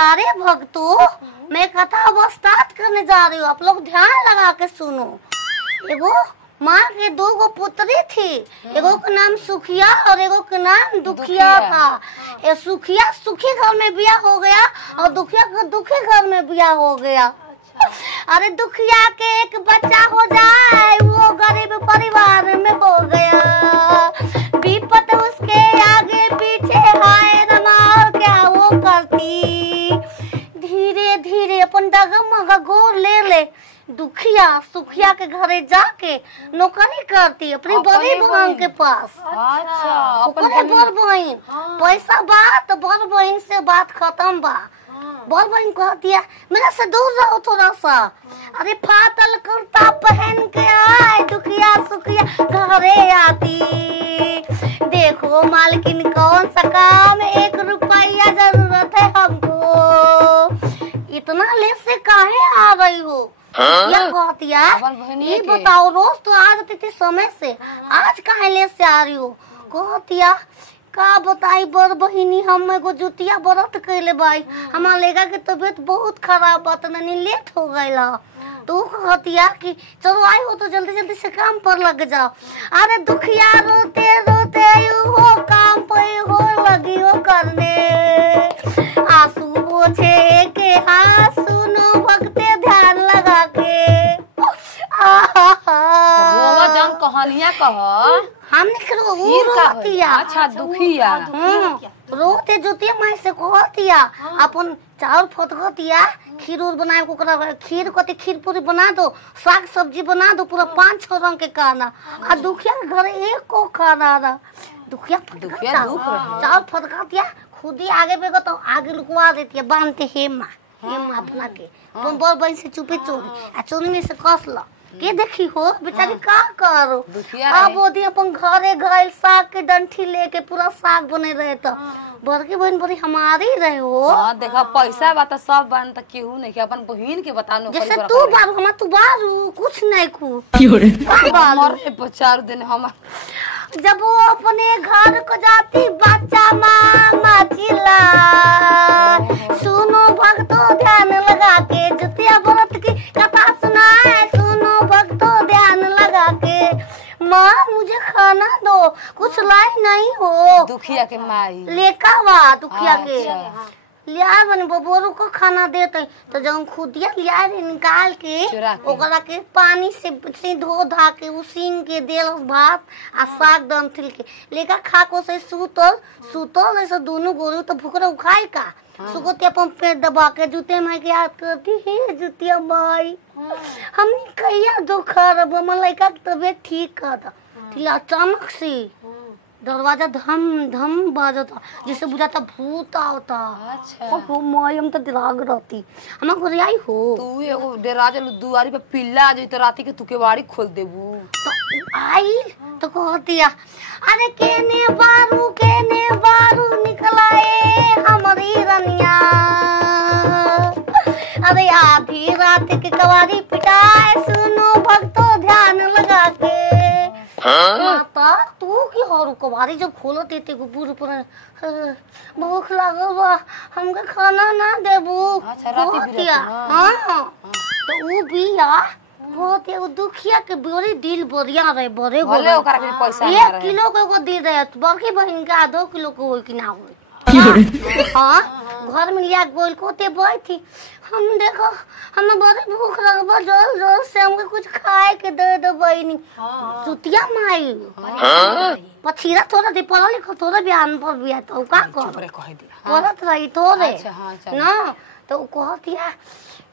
प्यारे भक्तों, मैं कथा बस स्टार्ट करने जा रही हूँ, आप लोग ध्यान लगा के सुनो। एगो माँ के दो गो पुत्री थी, एगो का नाम सुखिया और एगो का नाम दुखिया था। ये सुखिया सुखी घर में बिया हो गया और दुखिया का दुखी घर में बिया हो गया। अरे दुखिया के एक बच्चा हो जाए, वो गरीब परिवार में हो गया। विपत उसके आगे पीछे, हाय रमा क्या वो करती। धीरे धीरे अपन डगमगा गोर ले दुखिया सुखिया के घरे जाके नौकरी करती अपनी बड़ी बहन के पास। अच्छा, बड़ बहन पैसा बात तो बड़ बहन से बात खत्म बा। बड़ बहन कह दिया मेरे से दूर रहो थोड़ा सा। अरे फाटल कुर्ता पहन के आए दुखिया सुखिया घरे आती। देखो मालकिन कौन सा काम, 1 रुपया जरूरत है हमको। इतना लेट से काहे आ रही हो? क्या कहतिया ये बताओ, रोज तो आ जाती थी समय से, आज काहे लेट से आ रही हो? कहतिया का बताई बड़ बहिनी, हम एगो जुतिया व्रत कैले बाई, हमार लेगा के तबीयत बहुत खराब बा, तनी लेट हो गईला। तो कहतिया कि चलो आई हो तो जल्दी जल्दी से काम पर लग जाओ। अरे दुखिया रोते रोते हो काम पे हो लगी हो करने। आंसू पोछे के हाथ सुनो भक्ते ध्यान लगा के। जंग कहानियां कह हमने रोतिया। अच्छा दुखिया रोते जुतिया माई से कहतिया अपन चावल फटकतिया, खीर उर बनाए को खीर कति खीर पूरी बना दो, साग सब्जी बना दो, पूरा 5-6 रंग के खाना। आ दुखिया के घर एक को खाना ना। दुखिया चावल फटकतिया खुद ही आगे बेगो तो आगे लुकवा देती है, बांधते हेमा अपना के तुम बड़ बहन से चुपे चोरी आ चोरी में से कस ला के देखी हो बेचारी का करो। अब ओदी अपन घरे गइल साग के डंठी लेके पूरा साग बने रहे तो बड़की बहन बड़ी हमारी रहे हो। हां देखा पैसा बा त सब बन त केहू नहीं के अपन बहिन के बतानो जैसे तू बारू हम तू बारू कुछ नहीं को मरे 4 दिन हम जब वो अपने घर को जाती बच्चा मामा चिल्ला। सुनो भक्तों ध्यान लगा के जुतिया व्रत की कथा सुनाए, सुनो भक्तों ध्यान लगा के। माँ मुझे खाना दो, कुछ लाई नहीं हो। दुखिया के माई लेका वा दुखिया के लिया बने बबोरू को खाना देते तो जब खुदिया लिया निकाल के ओकरा के पानी से धो धा के उसीन के देल भात आ साग दम थिल के लेका खा को से सुतल ऐसे दोनों गोरू तो भूखरा उखाई का सुगोती अपन पेट दबा के जूते में के याद करती है जुतिया माई हमने कहिया दुखर लड़का तबियत ठीक कर था। अचानक से दरवाजा धम धम बाजता जैसे बुझाता भूत आवता। अच्छा माई हम तो दिलाग रहती हम को आई हो। तू एगो दरवाजा दुआरी पे पिल्ला आ जाई तो राती के तू केवाड़ी खोल देबू तो आई तो कहतिया अरे केने बारू निकलाए हमारी रनिया। अरे आधी रात के कवारी पिटाए, सुनो भक्तों ध्यान लगा के। माता तू की हरु कवारी जब खोलो देते पूरे भूख लागल बा हमके खाना ना देबू। अच्छा राती भी हां तो वो बिया बहुत एगो दुखिया के बड़ी दिल बढ़िया रहे बड़े भले ओकरा के पैसा 1 किलो के एगो दे रहे बड़की बहन का 2 किलो के होई कि ना होई। हां घर में लिया गोल कोते बोई थी हम देखो हमें बड़ी भूख लगबा जोर से हमके कुछ खाए के दे दो बहनी। जुतिया माई पछीरा थोड़ा दे पढ़ा लिखो थोड़ा बयान पर बिया तो का कह दिया बोलत रही थोड़े ना तो कहतिया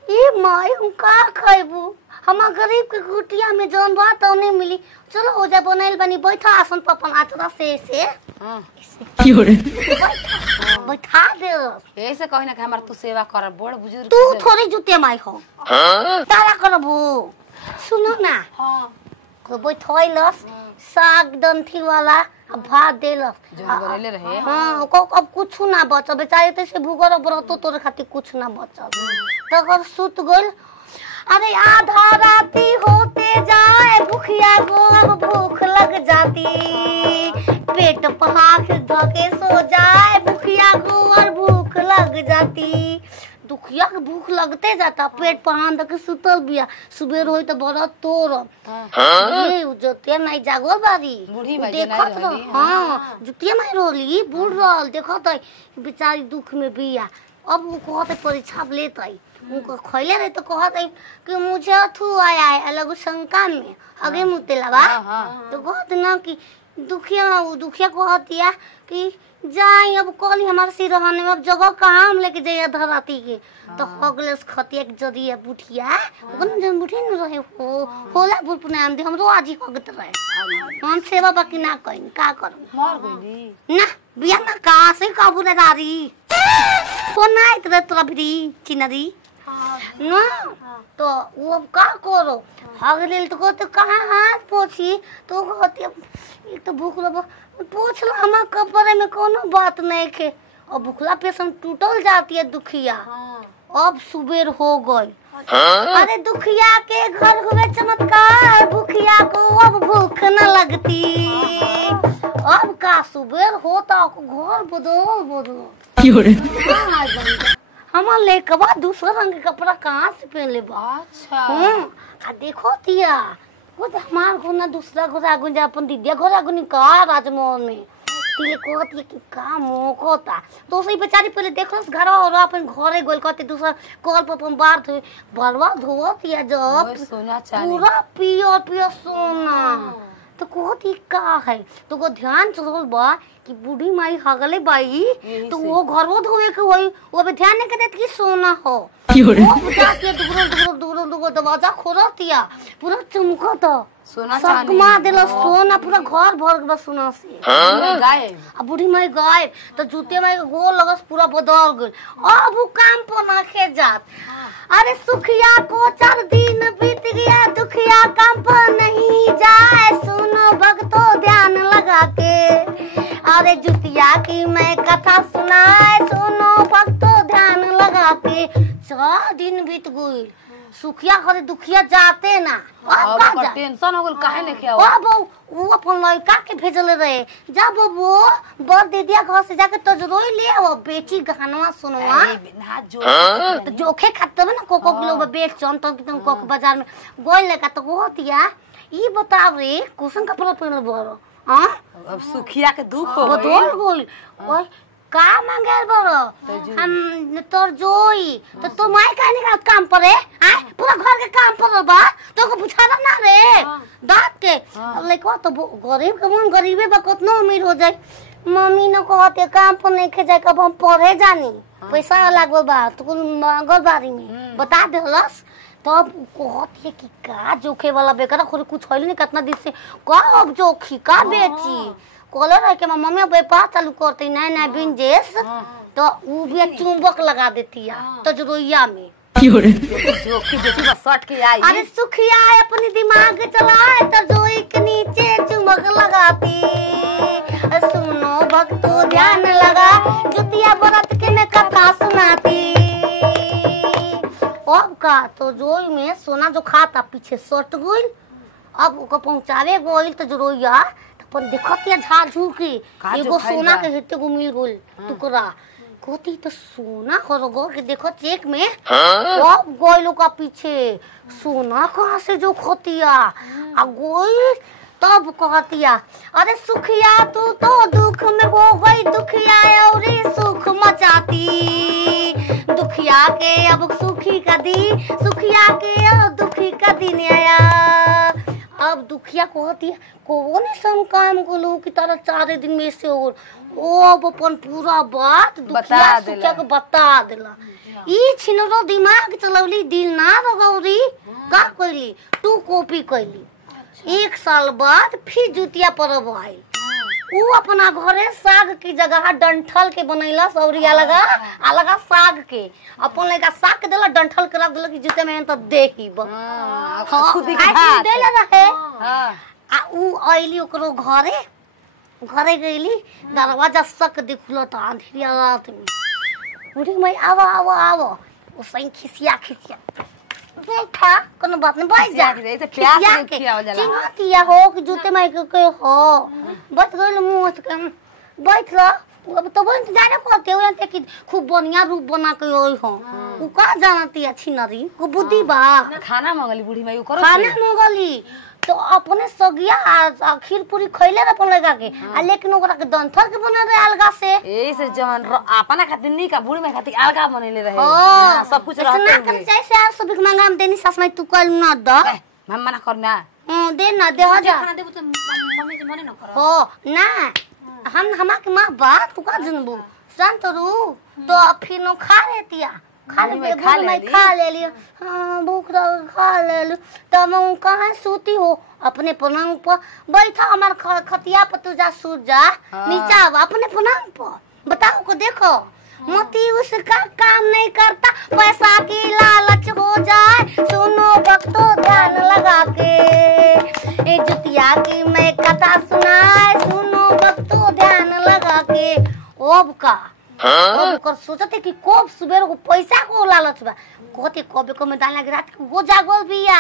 ये माई हम का खाइबू हम गरीब के कुटिया में जौन बात नहीं मिली। चलो हो जा बनैल बनी बैठा आसन पर अपन आचरा से बैठा दे ऐसे कहि ना कि हमर तू सेवा कर बड़ बुजुर्ग तू थोड़ी जुते माई हो तारा करबू। सुनो ना को बैठैलस साग दंथी वाला अब भात देलस जो बनेले रहे। हां को अब कुछ ना बचल बेचारे ते से भूगर व्रत तोरे खातिर कुछ ना बचल तो अगर सुत गइल। अरे आधा राती होते जाए भूखिया को अब भूख लग जाती, पेट पहाड़ धके सो जाए भूखिया को और भूख लग जाती। दुखिया के भूख लगते जाता, पेट पहान के सुतल बिया, सुबेर होई तो बड़ा तोर ये जुतिया नहीं जागो बारी बूढ़ी माई देखत रह। हां जुतिया नहीं रोली बूढ़ रहल देखत है बेचारी दुख में बिया। अब वो कहते परीक्षा लेत आई उनको खैले रहे तो कहते कि मुझे अथू आया है अलग शंका में आगे मुते लगा। तो कहते ना कि दुखिया कहती है कि जाई अब कल हमारे सिर रहने में अब जगह कहाँ हम लेके जाइए धराती के। तो अगलेस खतिया के जरिए बुठिया ओकन जन बुठी न रहे होला बुट नाम दे हमरो आजी हगत रहे हम सेवा बाकी ना कइन का करू मर गईली ना बिया ना का से काबू ना दारी कोना इतरे तोरा भी चिनरी ना तो वो का करो अगले तो को तो कहाँ हाथ पोछी तो कहती एक तो भूख लगा पूछ लो हमारे कपड़े में कोनो बात नहीं के और भूखला पेशेंट टूटल जाती है दुखिया। अब सुबेर हो गई अरे दुखिया के घर हुए चमत्कार भूखिया को अब भूख न लगती। अब का सुबेर होता घर बदल हमारे लेकवा दूसरा रंग के कपड़ा कहाँ से पहन ले बा। अच्छा देखो तिया वो तो हमार को ना दूसरा घर आगु जा अपन दीदिया घर आगु निका राजमहल में तिले कहती कि का मोकोता तो सही बेचारी पहले देखलस घर और अपन घरे गोल कहते दूसरा कॉल पर अपन बाहर थे बरवा धोत या जब सोना चांदी पूरा पियर सोना तो कहती का है तो को ध्यान चलल बा कि बूढ़ी माई हगले बाई तो वो घरवो धोए के होई वो पे ध्यान नहीं देत कि सोना हो वो जाके दुगरो दरवाजा खोलतिया पूरा चमकता सोना चांदी सकमा देला सोना पूरा घर भर के सोना से गायब। अब बूढ़ी माई गायब तो जूते माई गोल लगस पूरा बदल गई। अब वो काम पर ना खे जात अरे सुखिया को 4 दिन बीत गया दुखिया काम पर नहीं जाए सुनो भक्तो ध्यान लगा के अरे जुतिया की मैं कथा सुनाए सुनो भक्तो ध्यान लगा के 4 दिन बीत गई सुखिया करे दुखिया जाते ना अब टेंशन हो गेल काहे नहीं खेओ अब वो अपन लड़का के भेजले रहे जब वो बर दीदिया घर से जाके तजरोई ले आओ बेची गहनवा सुनवा ना जो तो जोखे खाते ना कोको किलो बेच चन तो तुम कोको बाजार में गोल लेका तो होतिया ई बताव रे कुसन कपड़ा पहनल बरो हां अब सुखिया के दुख हो बदल गई ओए का मांगे बरो हम तोर जोई तो माई कहने का काम परे आ पूरा घर के काम पर बा तो को बुझाना ना रे दांत के लइको तो गरीब के मन गरीबे बा कितना अमीर हो जाए मम्मी न कहते काम पर नहीं के जाए कब हम पढ़े जानी पैसा लागल बा तो मंगल बारी में बता देलस तब कहती कि का जोखे वाला बेकार खोरे कुछ होइल नहीं कितना दिन से का अब जोखी का बेची कॉलर है कि मम्मी व्यापार चालू करते नया बिजनेस तो वो भी चुंबक लगा देती है तजरोइया में जोखी बेची बस सट के आई अरे सुखिया अपनी दिमाग चलाए तजरोई के नीचे चुंबक लगाती सुनो भक्तो ध्यान लगा जुतिया व्रत के में कथा सुनाती। अब का तो जोई में सोना जो खाता पीछे सट गई अब ओको पहुंचावे गइल तजरोइया अपन देखतिया झाड़ झूकी एगो सोना के हेते को मिल गइल टुकड़ा कहती तो सोना करगो के देखो चेक में अब गइलो का पीछे सोना कहां से जो खतिया आ गइल तब कहतिया अरे सुखिया तू तो दुख में हो गई दुखिया और सुख मचाती दुखिया के अब सुखी का दी सुखिया के अब दुखी का दिन आया। अब दुखिया कहती है कौन सम काम को लो की तरह 4 दिन में से और ओ अब अपन पूरा बात दुखिया सुखिया को बता देला ई छिनरो दिमाग चलौली दिल ना लगौरी का कइली तू कॉपी कइली 1 साल बाद फिर जुतिया परब आई ऊ अपना घरे साग की जगह डंठल के बनैला सौरिया लगा अलगा साग के अपन लगा साग के देला डंठल के रख देला कि जुते में तो देखी खुद के हाथ देला रहे आ ऊ आइली ओकरो घरे गईली दरवाजा सक दिखलो त अंधेरिया रात में बुढ़ी मैं आवा ओ सही खिसिया बैठा कोनो बात नहीं बैठ जा रे तो प्यास से खियाव जाला चिंतिया हो कि जूते में के हो बैठ गइल मुंह के बैठ ला अब तो वो इंतजार करते हो जानते कि खूब बढ़िया रूप बना के ओई हो उ का जानती अच्छी नरी को बुद्धि बा खाना मंगली बूढ़ी माई करो खाना मंगली तो अपने सगिया आ खीर पूरी खइले रे अपन लगा के आ लेकिन ओकरा के दंथर के बना रहे अलगा से ए से जवन अपना खातिर नहीं का बूढ़ी माई खातिर अलगा बनेले रहे हां सब कुछ रहते हुए जैसे आप सब मांगा हम देनी सास में तू कल ना द हम मना करना दे ना दे हो जा खाना देबो तो मम्मी से मने न कर हो ना हमा के मां बात तू का जनबू शांत रू तो फिर नो खा लेतिया खा ले लिया हाँ भूख खा ले लू तब मैं कहाँ सूती हो अपने पलंग पर बैठा हमारे खतिया पर तू जा सूत जा नीचा अपने पलंग पर बताओ को देखो मोती उसका काम नहीं करता पैसा की लालच हो जाए सुनो भक्तो ध्यान लगा के ए जुतिया की मैं कथा सुनाए सुनो भक्तो ध्यान लगा के ओब का कर सोचते कि कब सुबह को पैसा को लालच बा कहते कब को मैदान लगे रात को वो जागल बिया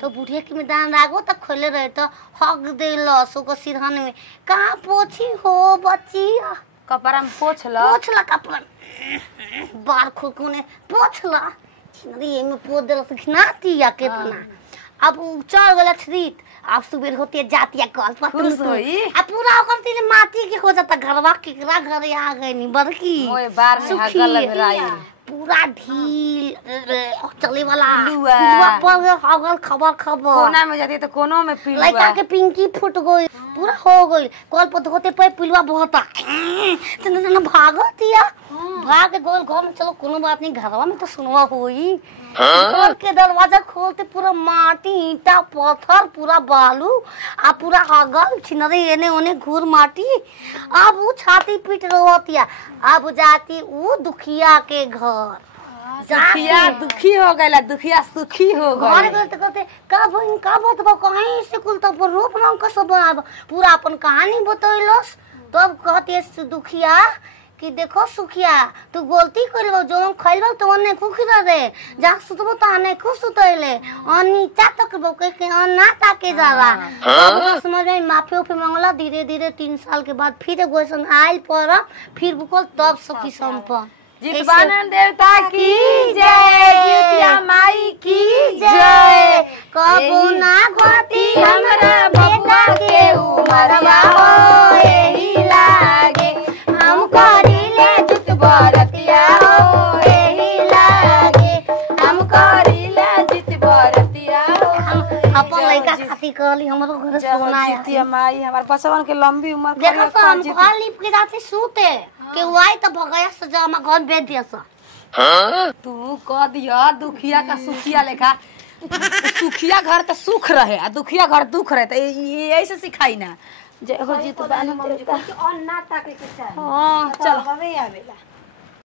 तो बुढ़िया के मैदान लागो तो खोले रहे तो हक देलो सो को सिरहन में कहां पोछी हो बच्चिया कपड़ा में पोछला कपड़ा बार खुरकुने पोछला अरे में पोछ देला से खिनाती या कितना अब चढ़ गला छरीत अब सुबह होती है जाती है कल पर खुश होई अब पूरा ओकर तीन माटी के हो जाता घरवा केकरा घरे आ गई नी बड़की ओए बार में हगल लग रही पूरा ढील चले वाला पिलुआ पर हगल खबर कोना में जाती तो कोनों में पिलुआ लड़का के पिंकी फूट गई पूरा हो गई कल पर होते पे पिलुआ बहुता तो भागतिया भाग के गोल घर में चलो कोनो बात नहीं घरवा में तो सुनवा हुई घर के दरवाजा खोलते पूरा माटी ईटा पत्थर पूरा बालू आ पूरा हगल छिनरे एने ओने घूर माटी अब वो छाती पीट रोतिया अब जाती वो दुखिया के घर दुखिया दुखी हो गया दुखिया सुखी हो गया घर गए तो कहते का बहन का बतबा कहीं से कुल तो रूप रंग का सब पूरा अपन कहानी बतैलस तब कहते दुखिया कि देखो सुखिया तू गलती करलो जो खइलो तो ओने खुखरा रे जा सुतबो त आने खुश सुतैले नीचा तक बोके के ना ताके जाला समझ में माफी उफी मंगला धीरे धीरे 3 साल के बाद फिर गोसन आइल पर फिर बुकल तब सखी संपन्न जितवानन देवता की जय जितिया माई की जय कबू ना घटी हमरा बबुआ के उमरवा हो एही लागे हम करिले जुट बरतिया हो एही लागे हम करिले जुट बरतिया हो अपन लइका खाती कहली हमरो घर सोना आया जितिया माई हमार बचवन के लंबी उम्र देखो तो हम घर लिप के जाते सूते के वाई तो भगया से जा हम घर बेच दिया सा तू कह दिया दुखिया का सुखिया लेखा सुखिया घर तो सुख रहे आ दुखिया घर दुख रहे तो ऐसे सिखाई ना जय हो जीत बानी देवता और ना ताके के चाहे हां चल हमें आवेला